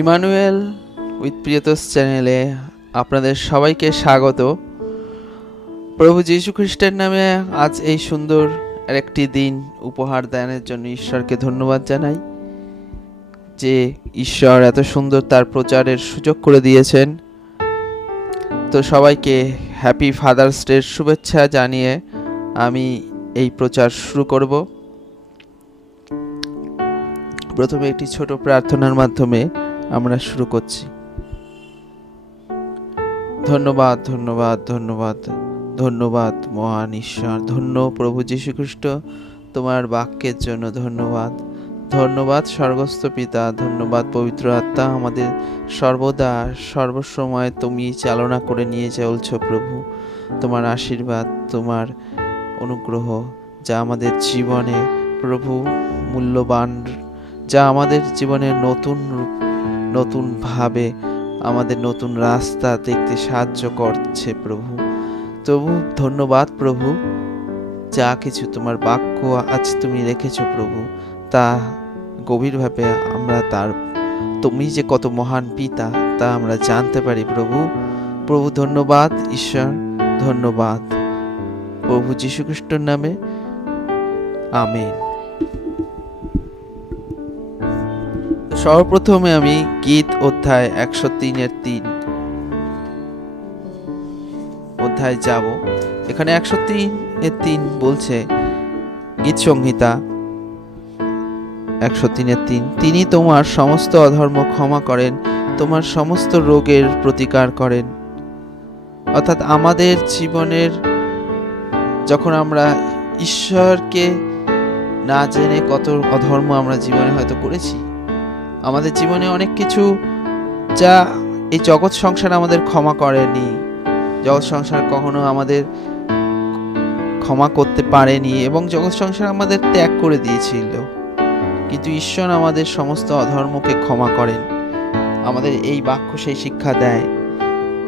Emmanuel with Priyatosh চ্যানেলে আপনাদের সবাইকে স্বাগত। প্রভু যীশু খ্রিস্টের নামে আজ এই সুন্দর আরেকটি দিন উপহার দানের জন্য ঈশ্বরকে ধন্যবাদ জানাই, যে ঈশ্বর এত সুন্দর তার প্রচারের সুযোগ করে দিয়েছেন। তো সবাইকে হ্যাপি ফাদার্স ডের শুভেচ্ছা জানিয়ে আমি এই প্রচার শুরু করব। প্রথমে একটি ছোট প্রার্থনার মাধ্যমে আমরা শুরু করছি। ধন্যবাদ ধন্যবাদ ধন্যবাদ ধন্যবাদ মহান ঈশ্বর, ধন্য প্রভু যীশু খ্রিস্ট, তোমার বাক্যের জন্য ধন্যবাদ। ধন্যবাদ স্বর্গস্থ পিতা, ধন্যবাদ পবিত্র আত্মা, আমাদের সর্বদা সর্বসময় তুমি চালনা করে নিয়ে চলছো প্রভু। তোমার আশীর্বাদ, তোমার অনুগ্রহ যা আমাদের জীবনে প্রভু মূল্যবান, যা আমাদের জীবনে নতুনভাবে আমাদের নতুন রাস্তা দেখতে সাহায্য করছে প্রভু। তবু ধন্যবাদ প্রভু, যা কিছু তোমার বাক্য আজ তুমি রেখেছ প্রভু, তা গভীরভাবে আমরা তুমি যে কত মহান পিতা তা আমরা জানতে পারি প্রভু। প্রভু ধন্যবাদ ঈশ্বর, ধন্যবাদ প্রভু যীশু খ্রিস্টের নামে, আমেন। সর্বপ্রথমে আমি গীত অধ্যায় 103 অধ্যায় যাব। এখানে 103 বলছে, গীত সংহিতা 103, তিনি তোমার সমস্ত অধর্ম ক্ষমা করেন, তোমার সমস্ত রোগের প্রতিকার করেন। অর্থাৎ আমাদের জীবনের যখন আমরা ঈশ্বরকে না জেনে কত অধর্ম আমরা জীবনে হয়তো করেছি, আমাদের জীবনে অনেক কিছু যা এই জগৎ সংসার আমাদের ক্ষমা করেনি, জগৎ সংসার কখনো আমাদের ক্ষমা করতে পারেনি এবং জগৎ সংসার আমাদের ত্যাগ করে দিয়েছিল। কিন্তু ঈশ্বর আমাদের সমস্ত অধর্মকে ক্ষমা করেন। আমাদের এই বাক্য সেই শিক্ষা দেয়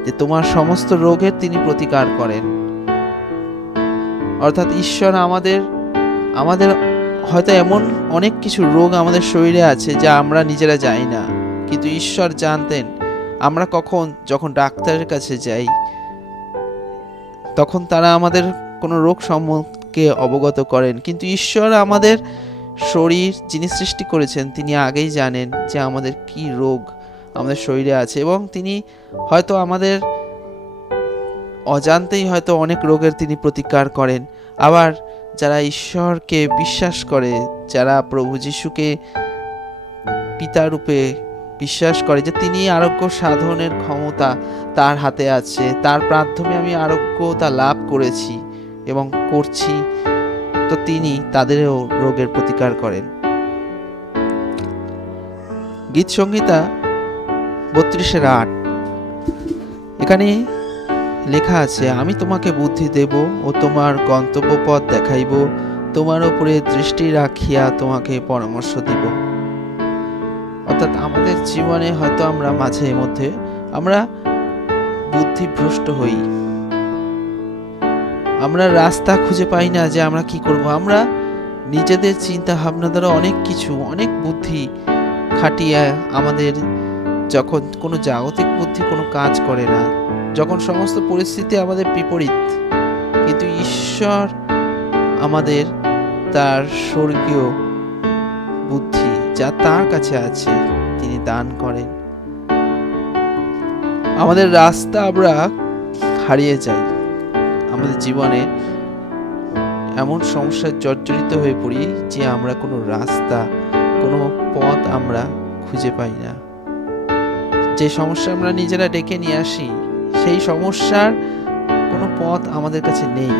যে তোমার সমস্ত রোগের তিনি প্রতিকার করেন। অর্থাৎ ঈশ্বর আমাদের হয়তো এমন অনেক কিছু রোগ আমাদের শরীরে আছে যা আমরা নিজেরা জানি না, কিন্তু ঈশ্বর জানতেন। আমরা যখন ডাক্তারের কাছে যাই, তখন তারা আমাদের কোনো রোগ সম্পর্কে অবগত করেন, কিন্তু ঈশ্বর আমাদের শরীর যিনি সৃষ্টি করেছেন তিনি আগেই জানেন যে আমাদের কি রোগ আমাদের শরীরে আছে, এবং তিনি হয়তো আমাদের অজান্তেই হয়তো অনেক রোগের তিনি প্রতিকার করেন। আবার যারা ঈশ্বরকে বিশ্বাস করে, যারা প্রভু যিশুকে পিতা রূপে বিশ্বাস করে যে তিনি আরোগ্য সাধনের ক্ষমতা তার হাতে আছে, তার মাধ্যমে আমি আরোগ্যতা লাভ করেছি এবং করছি, তো তিনি তাদেরও রোগের প্রতিকার করেন। গীত সংহিতা 32:8 এখানে লেখা আছে, আমি তোমাকে বুদ্ধি দেব ও তোমার গন্তব্য পথ দেখাইব, তোমার উপরে দৃষ্টি রাখিয়া তোমাকে পরামর্শ দিব। অর্থাৎ আমাদের জীবনে হয়তো আমরা মাঝে মধ্যে আমরা বুদ্ধিভ্রষ্ট হই, আমরা রাস্তা খুঁজে পাই না যে আমরা কি করব। আমরা নিজেদের চিন্তা ভাবনা দ্বারা অনেক বুদ্ধি খাটিয়ে আমাদের যখন কোনো জাগতিক বুদ্ধি কোনো কাজ করে না, যখন সমস্ত পরিস্থিতি আমাদের বিপরীত, কিন্তু ঈশ্বর আমাদের তার স্বর্গীয় বুদ্ধি যা তার কাছে আছে তিনি দান করেন। আমাদের রাস্তা আমরা হারিয়ে যাই, আমাদের জীবনে এমন সমস্যায় জর্জরিত হয়ে পড়ি যে আমরা কোনো রাস্তা, কোনো পথ আমরা খুঁজে পাই না। যে সমস্যা আমরা নিজেরা ডেকে নিয়ে আসি, সেই সমস্যার কোনো পথ আমাদের কাছে নেই,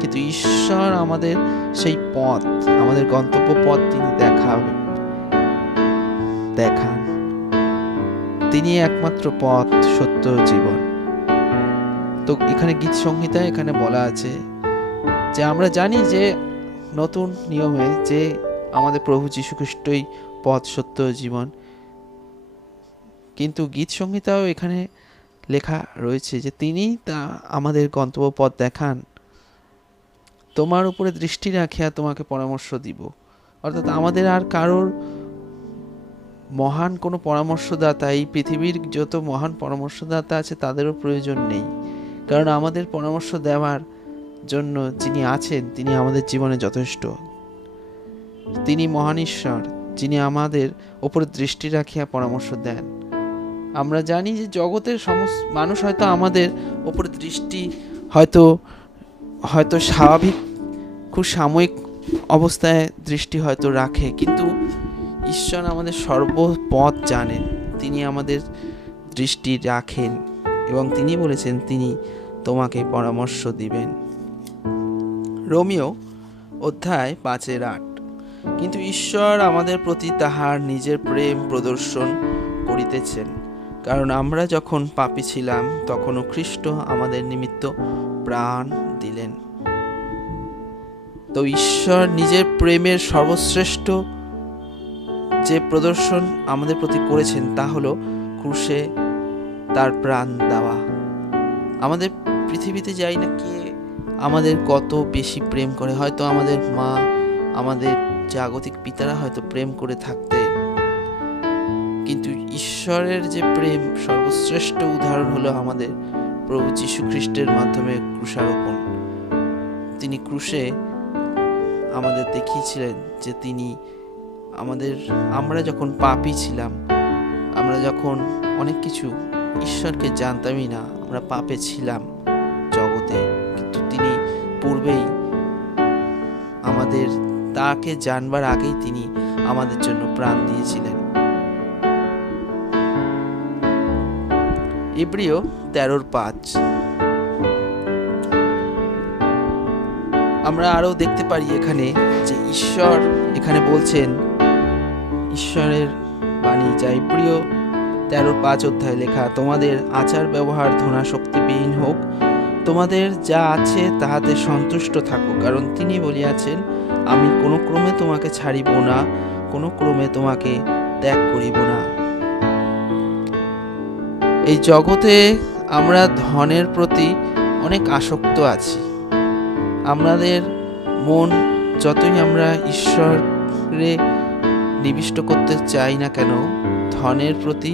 কিন্তু ঈশ্বর আমাদের সেই পথ, আমাদের গন্তব্য পথ তিনি দেখান। তিনি একমাত্র পথ, সত্য, জীবন। তো এখানে গীত সংহিতায় এখানে বলা আছে যে আমরা জানি যে নতুন নিয়মে যে আমাদের প্রভু যীশু খ্রিস্টই পথ, সত্য, জীবন, কিন্তু গীত সংহিতাও এখানে লেখা রয়েছে যে তিনি তা আমাদের গন্তব্য পথ দেখান। তোমার উপরে দৃষ্টি রাখিয়া তোমাকে পরামর্শ দিব। অর্থাৎ আমাদের আর কারোর মহান কোনো পরামর্শদাতা, এই পৃথিবীর যত মহান পরামর্শদাতা আছে তাদেরও প্রয়োজন নেই। কারণ আমাদের পরামর্শ দেওয়ার জন্য যিনি আছেন তিনি আমাদের জীবনে যথেষ্ট। তিনি মহান ঈশ্বর, যিনি আমাদের ওপরে দৃষ্টি রাখিয়া পরামর্শ দেন। আমরা জানি যে জগতের সমস্ত মানুষ হয়তো আমাদের ওপরে দৃষ্টি হয়তো স্বাভাবিক, খুব সাময়িক অবস্থায় দৃষ্টি হয়তো রাখে, কিন্তু ঈশ্বর আমাদের সর্বপথ জানেন, তিনি আমাদের দৃষ্টি রাখেন এবং তিনি বলেছেন তিনি তোমাকে পরামর্শ দিবেন। রোমিও অধ্যায় 5:8। কিন্তু ঈশ্বর আমাদের প্রতি তাহার নিজের প্রেম প্রদর্শন করিতেছেন, কারণ আমরা যখন পাপী ছিলাম তখনও খ্রিস্ট আমাদের নিমিত্ত প্রাণ দিলেন। তো ঈশ্বর নিজের প্রেমের সর্বশ্রেষ্ঠ যে প্রদর্শন আমাদের প্রতি করেছেন তা হলো ক্রুশে তার প্রাণ দেওয়া। আমাদের পৃথিবীতে যাই না কে আমাদের কত বেশি প্রেম করে, হয়তো আমাদের মা, আমাদের জাগতিক পিতারা হয়তো প্রেম করে থাকতেন, কিন্তু ঈশ্বরের যে প্রেম সর্বশ্রেষ্ঠ উদাহরণ হলো আমাদের প্রভু যীশু খ্রিস্টের মাধ্যমে ক্রুশারোপণ। তিনি ক্রুশে আমাদের দেখিয়েছিলেন যে তিনি আমরা যখন পাপী ছিলাম, আমরা যখন অনেক কিছু ঈশ্বরকে জানতামই না, আমরা পাপে ছিলাম জগতে, কিন্তু তিনি পূর্বেই তাকে জানবার আগেই তিনি আমাদের জন্য প্রাণ দিয়েছিলেন। ইব্রিয় 13:5। আমরা আরো দেখতে পারি এখানে যে ঈশ্বর এখানে বলছেন, ঈশ্বরের বাণী যা ইব্রিয় 13:5 অধ্যায় লেখা, তোমাদের আচার ব্যবহার ধনাশক্তিবিহীন হোক, তোমাদের যা আছে তাহাতে সন্তুষ্ট থাকো, কারণ তিনি বলিয়াছেন, আমি কোনো ক্রমে তোমাকে ছাড়িব না, কোনো ক্রমে তোমাকে ত্যাগ করিব না। এই জগতে আমরা ধনের প্রতি অনেক আসক্ত আছি। আমাদের মন যতই আমরা ঈশ্বরে নিবিষ্ট করতে চাই না কেন, ধনের প্রতি,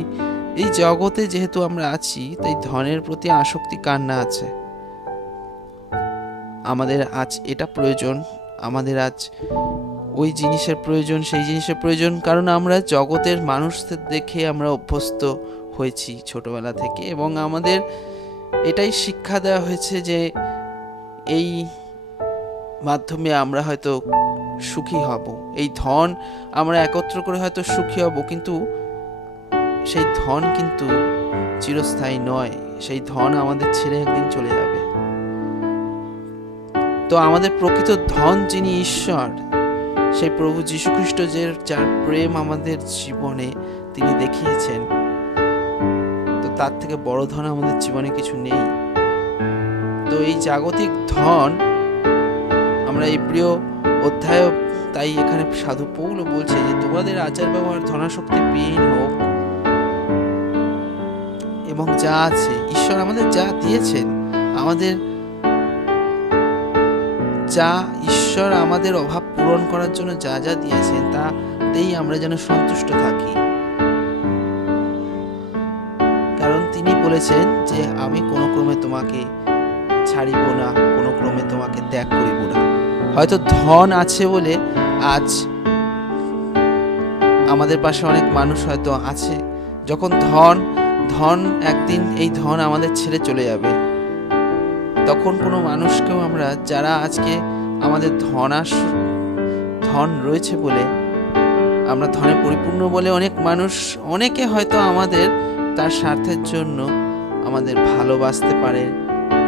এই জগতে যেহেতু আমরা আছি তাই ধনের প্রতি আসক্তি কার না আছে। আমাদের আজ এটা প্রয়োজন, আমাদের আজ ওই জিনিসের প্রয়োজন, সেই জিনিসের প্রয়োজন, কারণ আমরা জগতের মানুষদের দেখে আমরা অভ্যস্ত হয়েছি ছোটবেলা থেকে, এবং আমাদের এটাই শিক্ষা দেওয়া হয়েছে যে এই মাধ্যমে আমরা হয়তো সুখী হব, এই ধন আমরা একত্র করে হয়তো সুখী হব, কিন্তু সেই ধন কিন্তু চিরস্থায়ী নয়, সেই ধন আমাদের ছেড়ে একদিন চলে যাবে। তো আমাদের প্রকৃত ধন যিনি ঈশ্বর, সেই প্রভু যীশু খ্রিস্ট, যার প্রেম আমাদের জীবনে তিনি দেখিয়েছেন, তো তার থেকে বড় ধন আমাদের জীবনে কিছু নেই। তো এই জাগতিক ধন আমরা ইব্রিয় অধ্যায়, তাই এখানে সাধু পৌল বলছে যে তোমাদের আচার ব্যবহার ধনাশক্তিবিহীন হোক, এবং যা আছে ঈশ্বর আমাদের যা দিয়েছেন, ঈশ্বর আমাদের অভাব পূরণ করার জন্য যা যা দিয়েছেন তাতেই আমরা যেন সন্তুষ্ট থাকি, কারণ তিনি বলেছেন যে আমি কোনো ক্রমে তোমাকে ছাড়িব না, কোনো ক্রমে তোমাকে ত্যাগ করিব না। হয়তো ধন আছে বলে আজ আমাদের পাশে অনেক মানুষ হয়তো আছে, যখন ধন একদিন এই ধন আমাদের ছেড়ে চলে যাবে, তখন কোনো মানুষকেও আমরা, যারা আজকে আমাদের ধন রয়েছে বলে আমরা ধনে পরিপূর্ণ বলে অনেকে হয়তো আমাদের তার স্বার্থের জন্য আমাদের ভালোবাসতে পারে,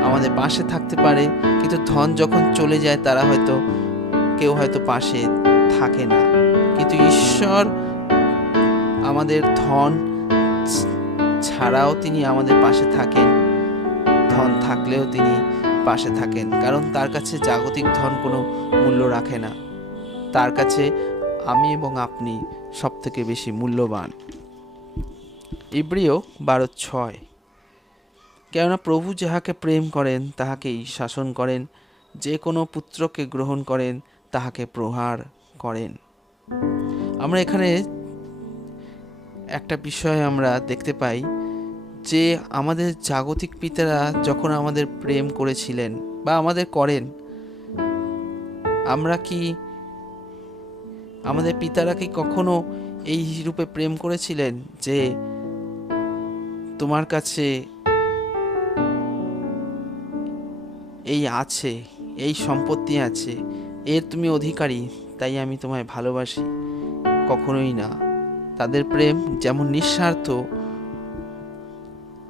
আমাদের পাশে থাকতে পারে, কিন্তু ধন যখন চলে যায় তারা কেউ হয়তো পাশে থাকে না। কিন্তু ঈশ্বর আমাদের ধন ছাড়াও তিনি আমাদের পাশে থাকেন, ধন থাকলেও তিনি পাশে থাকেন, কারণ তার কাছে জাগতিক ধন কোনো মূল্য রাখে না, তার কাছে আমি এবং আপনি সব থেকে বেশি মূল্যবান। ইব্রিয় 12:6। কেননা প্রভু যাহাকে প্রেম করেন তাহাকেই শাসন করেন, যে কোনো পুত্রকে গ্রহণ করেন তাহাকে প্রহার করেন। আমরা এখানে একটা বিষয় আমরা দেখতে পাই যে আমাদের জাগতিক পিতারা যখন আমাদের প্রেম করেছিলেন বা আমাদের করেন, আমরা কি আমাদের পিতারা কি কখনো এই রূপে প্রেম করেছিলেন যে তোমার কাছে এই আছে, এই সম্পত্তি আছে, এর তুমি অধিকারী, তাই আমি তোমায় ভালোবাসি? কখনোই না। তাদের প্রেম যেমন নিঃস্বার্থ,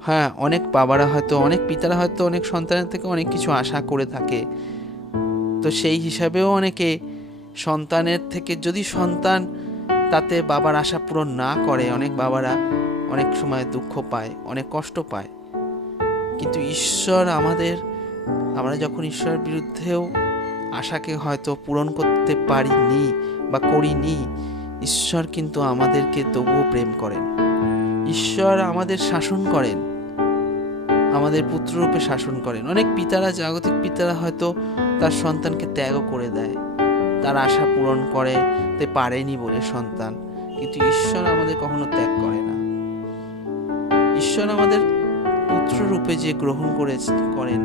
হ্যাঁ, অনেক বাবারা হয়তো, অনেক পিতারা হয়তো অনেক সন্তানের থেকে অনেক কিছু আশা করে থাকে, তো সেই হিসাবেও অনেকে সন্তানের থেকে, যদি সন্তান তাতে বাবার আশা পূরণ না করে, অনেক বাবারা অনেক সময় দুঃখ পায়, অনেক কষ্ট পায়। কিন্তু ঈশ্বর আমরা যখন ঈশ্বরের বিরুদ্ধেও আশাকে হয়তো পূরণ করতে পারিনি বা করিনি, ঈশ্বর কিন্তু আমাদেরকে তবুও প্রেম করেন। ঈশ্বর আমাদের শাসন করেন, আমাদের পুত্ররূপে শাসন করেন। অনেক পিতারা, জাগতিক পিতারা হয়তো তার সন্তানকে ত্যাগও করে দেয়, তার আশা পূরণ করতে পারেনি বলে সন্তান, কিন্তু ঈশ্বর আমাদের কখনো ত্যাগ করে না। ঈশ্বর আমাদের পুত্ররূপে যে গ্রহণ করেন,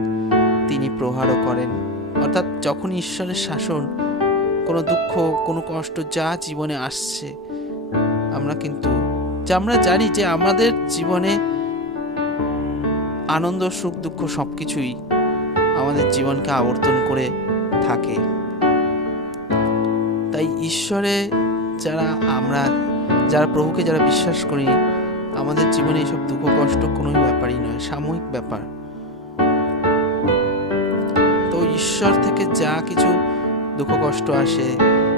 তিনি প্রহারও করেন। অর্থাৎ যখন ঈশ্বরের শাসন, কোনো দুঃখ, কোনো কষ্ট যা জীবনে আসছে, আমরা জানি যে আমাদের জীবনে আনন্দ, সুখ, দুঃখ সবকিছুই আমাদের জীবনকে আবর্তন করে থাকে। তাই ঈশ্বরে যারা প্রভুকে যারা বিশ্বাস করি, আমাদের জীবনে এইসব দুঃখ কষ্ট কোনো ব্যাপারই নয়, সাময়িক ব্যাপার। তো ঈশ্বর থেকে যা কিছু দুঃখ কষ্ট আসে,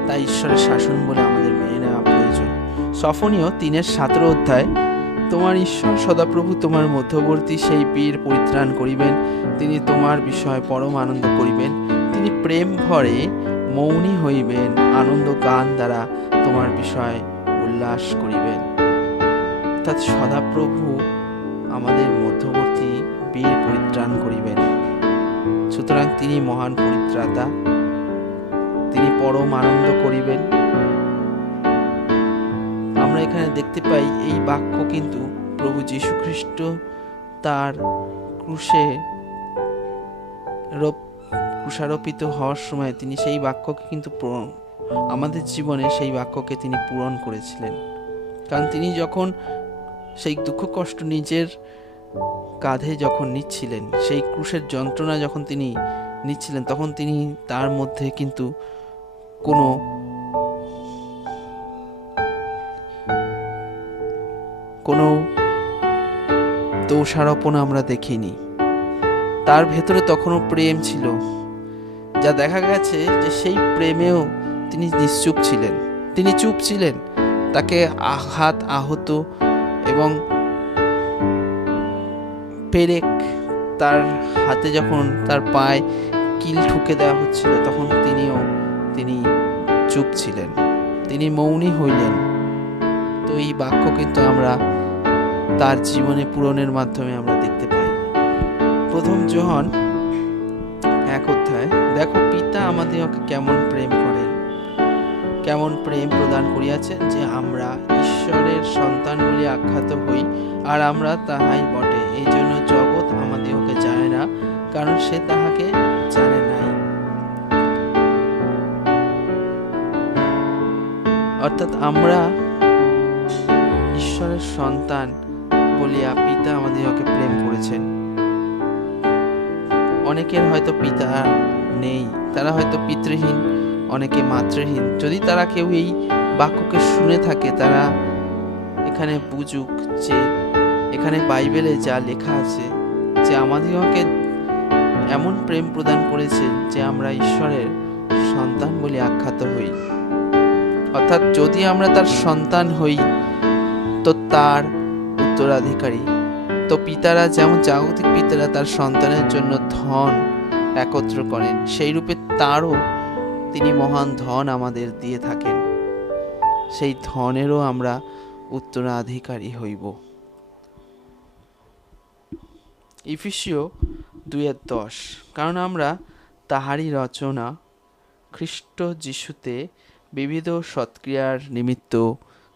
তা ঈশ্বরের শাসন বলে আমাদের মেনে নেওয়া প্রয়োজন। সফনীয় 3:17 অধ্যায়, তোমার ঈশ্বর সদাপ্রভু তোমার মধ্যবর্তী সেই পীর পরিত্রাণ করিবেন, তিনি তোমার বিষয়ে পরম আনন্দ করিবেন, তিনি প্রেম ভরে মৌনী হইবেন, আনন্দ গান দ্বারা তোমার বিষয়ে উল্লাস করিবেন। অর্থাৎ সদাপ্রভু আমাদের মধ্যবর্তী বীর পরিত্রাণ করিবেন, সুতরাং তিনি মহান পরিত্রাতা, তিনি পরম আনন্দ করিবেন। আমরা এখানে দেখতে পাই এই বাক্য কিন্তু প্রভু যীশু খ্রিস্ট তার ক্রুশারোপিত হওয়ার সময় তিনি সেই বাক্যকে কিন্তু আমাদের জীবনে সেই বাক্যকে তিনি পূরণ করেছিলেন। কারণ তিনি যখন সেই দুঃখ কষ্ট নিজের কাঁধে যখন নিচ্ছিলেন, সেই ক্রুশের যন্ত্রণা যখন তিনি নিচ্ছিলেন, তখন তিনি তার মধ্যে কিন্তু কোনো দোষারোপণ আমরা দেখিনি। তার ভেতরে তখনও প্রেম ছিল, যা দেখা গেছে যে সেই প্রেমেও তিনি নিশ্চুপ ছিলেন, তিনি চুপ ছিলেন। তাকে আহত এবং পেরেক তার হাতে যখন তার পায়ে কিল ঠুকে দেওয়া হচ্ছিল, তখন তিনি চুপ ছিলেন, তিনি মৌনী হইলেন। তো এই বাক্য কিন্তু আমরা তার জীবনে পূরণের মাধ্যমে আমরা দেখতে পাই। 1 যোহন 1 অধ্যায়, দেখো পিতা আমাদিগকে কেমন প্রেম করেন, কেমন প্রেম প্রদান করিয়াছেন, যে আমরা ঈশ্বরের সন্তান বলে আখ্যাত হই, আর আমরা তাহাই বটে। এই জন্য জগৎ আমাদিগকে জানে না, কারণ সে তাহাকে জানে নাই। অর্থাৎ আমরা ঈশ্বরের সন্তান বলিয়া পিতা আমাদিগকে প্রেম করেছেন। অনেকের হয়তো পিতা নেই, তারা হয়তো পিতৃহীন, অনেকে মাতৃহীন। যদি তারা কেউ এই বাক্যকে শুনে থাকে, তারা এখানে বুঝুক যে এখানে বাইবেলে যা লেখা আছে, যে আমাদিগকে এমন প্রেম প্রদান করেছেন যে আমরা ঈশ্বরের সন্তান বলে আখ্যাত হই। অর্থাৎ যদি আমরা তার সন্তান হই, তো তার উত্তরাধিকারী। তো পিতারা যেমন, জাগতিক পিতারা তার সন্তানের জন্য ধন একত্র করেন, সেই রূপে তারও তিনি মহান ধন আমাদের দিয়ে থাকেন, সেই ধনেরও আমরা উত্তরাধিকারী হইব। ইফিসীয় 2:10, কারণ আমরা তাহারই রচনা, খ্রিস্ট যিশুতে বিবিধ সৎক্রিয়ার নিমিত্ত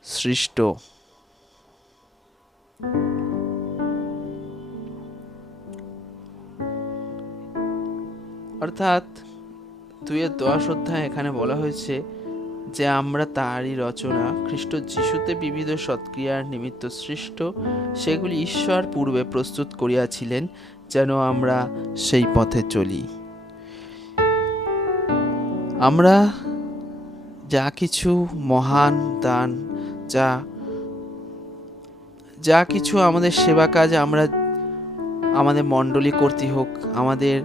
সৃষ্ট। অর্থাৎ 2:10 অধ্যায় এখানে বলা হয়েছে যে আমরা তাঁরই রচনা, খ্রিস্ট যিশুতে বিবিধ সৎক্রিয়ার নিমিত্ত সৃষ্ট, সেগুলি ঈশ্বর পূর্বে প্রস্তুত করিয়াছিলেন যেন আমরা সেই পথে চলি। আমরা যা কিছু মহান দান, যা কিছু আমাদের সেবা কাজ আমরা আমাদের মণ্ডলী কর্তৃক হোক, আমাদের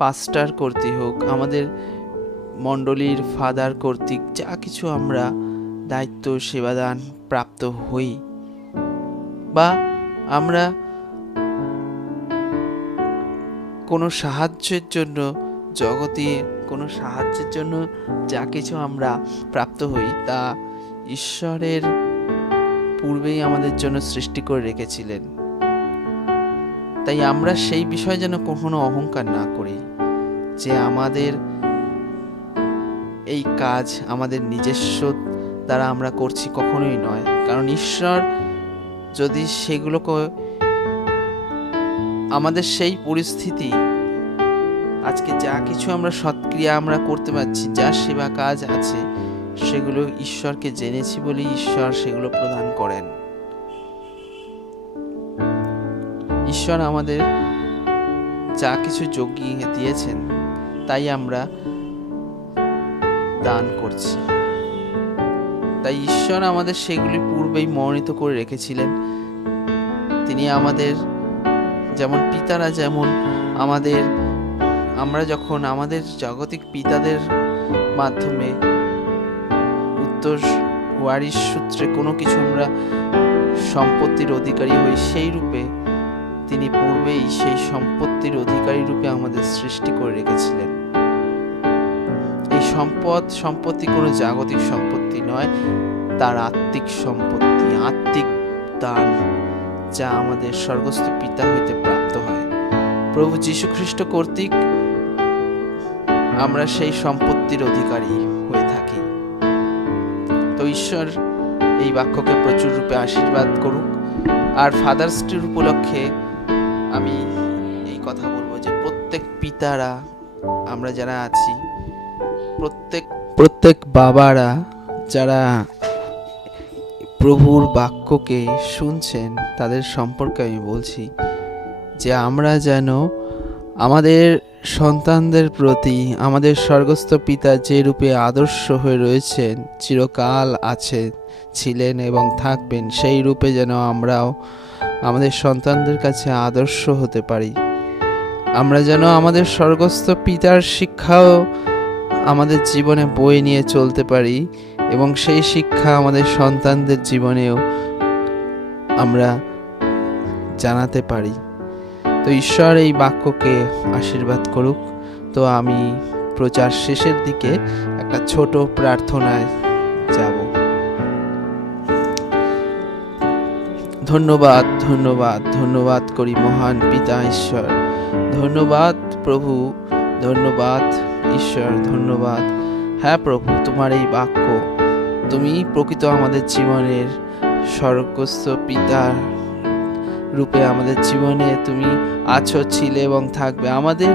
পাস্টার কর্তৃক হোক, আমাদের মণ্ডলীর ফাদার কর্তৃক যা কিছু আমরা দায়িত্ব সেবাদান প্রাপ্ত হই, বা আমরা কোনো সাহায্যের জন্য, জগতে কোনো সাহায্যের জন্য যা কিছু আমরা প্রাপ্ত হই, তা ঈশ্বরের পূর্বেই আমাদের জন্য সৃষ্টি করে রেখেছিলেন। তাই আমরা সেই বিষয়ে যেন কখনো অহংকার না করি যে আমাদের এই কাজ আমাদের নিজস্ব দ্বারা আমরা করছি, কখনোই নয়। কারণ ঈশ্বর যদি সেগুলোকে, আমাদের সেই পরিস্থিতি, আজকে যা কিছু আমরা সৎক্রিয়া আমরা করতে পারছি, যা সেবা কাজ আছে, সেগুলো ঈশ্বরকে জেনেছি বলেই ঈশ্বর সেগুলো প্রদান করেন। ঈশ্বর আমাদের যা কিছু যোগিয়ে দিয়েছেন তাই আমরা দান করছি। তাই ঈশ্বর আমাদের সেগুলি পূর্বেই মনোনীত করে রেখেছিলেন। তিনি আমাদের যেমন পিতারা, যেমন আমরা যখন আমাদের জাগতিক পিতাদের মাধ্যমে উত্তর ওয়ারিশ সূত্রে কোনো কিছু আমরা সম্পত্তির অধিকারী হই, সেই রূপে তিনি পূর্বেই সেই সম্পত্তির অধিকারী রূপে আমাদের সৃষ্টি করে রেখেছিলেন। এই সম্পত্তি কোনো জাগতিক সম্পত্তি নয়, তার আত্মিক সম্পত্তি, আত্মিক দান, যা আমাদের স্বর্গস্থ পিতা হইতে প্রাপ্ত হয়। প্রভু যীশু খ্রিস্ট কর্তৃক আমরা সেই সম্পত্তির অধিকারী হয়ে থাকি। তো ঈশ্বর এই বাক্যকে প্রচুর রূপে আশীর্বাদ করুক। আর ফাদার্স ডের উপলক্ষে আমি এই কথা বলবো যে প্রত্যেক পিতারা, আমরা যারা আছি, প্রত্যেক বাবারা যারা প্রভুর বাক্যকে শুনছেন, তাদের সম্পর্কে আমি বলছি যে আমরা যেন আমাদের সন্তানদের প্রতি আমাদের স্বর্গস্থ পিতা যে রূপে আদর্শ হয়ে রয়েছেন, চিরকাল ছিলেন এবং থাকবেন, সেই রূপে যেন আমরাও আমাদের সন্তানদের কাছে আদর্শ হতে পারি। আমরা যেন আমাদের স্বর্গস্থ পিতার শিক্ষাও আমাদের জীবনে বয়ে নিয়ে চলতে পারি এবং সেই শিক্ষা আমাদের সন্তানদের জীবনেও আমরা জানাতে পারি। তো ঈশ্বর এই বাক্যকে আশীর্বাদ করুক। তো আমি প্রচার শেষের দিকে একটা ছোট প্রার্থনায় যাব। ধন্যবাদ, ধন্যবাদ, ধন্যবাদ করি মহান পিতা ঈশ্বর। ধন্যবাদ প্রভু, ধন্যবাদ ঈশ্বর, ধন্যবাদ। হ্যাঁ প্রভু, তোমার এই বাক্য, তুমি প্রকৃত আমাদের জীবনের স্বর্গস্থ পিতা রূপে আমাদের জীবনে তুমি আছো, ছিলে এবং থাকবে। আমাদের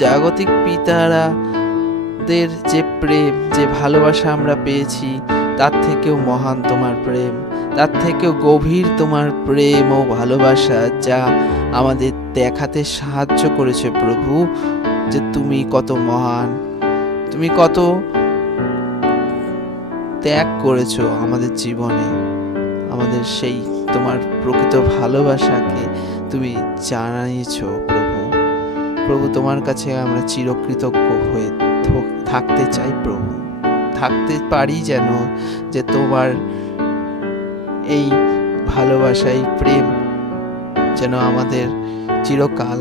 জাগতিক পিতারাদের যে প্রেম, যে ভালোবাসা আমরা পেয়েছি, তার থেকেও মহান তোমার প্রেম, তার থেকেও গভীর তোমার প্রেম ও ভালোবাসা, যা আমাদের দেখাতে সাহায্য করেছে প্রভু যে তুমি কত মহান, তুমি কত ত্যাগ করেছো আমাদের জীবনে। আমাদের সেই তোমার প্রকৃত ভালোবাসাকে তুমি জানিয়েছো প্রভু। প্রভু, তোমার কাছে আমরা চিরকৃতজ্ঞ হয়ে থাকতে চাই প্রভু, থাকতে পারি যেন, যে তোমার এই ভালোবাসা, এই প্রেম যেন আমাদের চিরকাল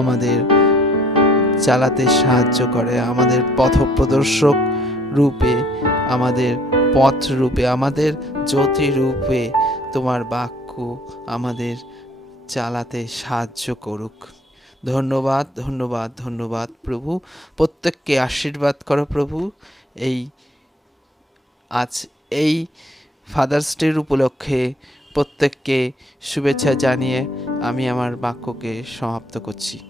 আমাদের চালাতে সাহায্য করে, আমাদের পথপ্রদর্শক রূপে, আমাদের পথ রূপে, আমাদের জ্যোতি রূপে তোমার বাক্য আমাদের চালাতে সাহায্য করুক। ধন্যবাদ, ধন্যবাদ, ধন্যবাদ প্রভু। প্রত্যেককে আশীর্বাদ করো প্রভু। এই আজ এই ফাদার্স ডের উপলক্ষে প্রত্যেককে শুভেচ্ছা জানিয়ে আমি আমার বাক্যকে সমাপ্ত করছি।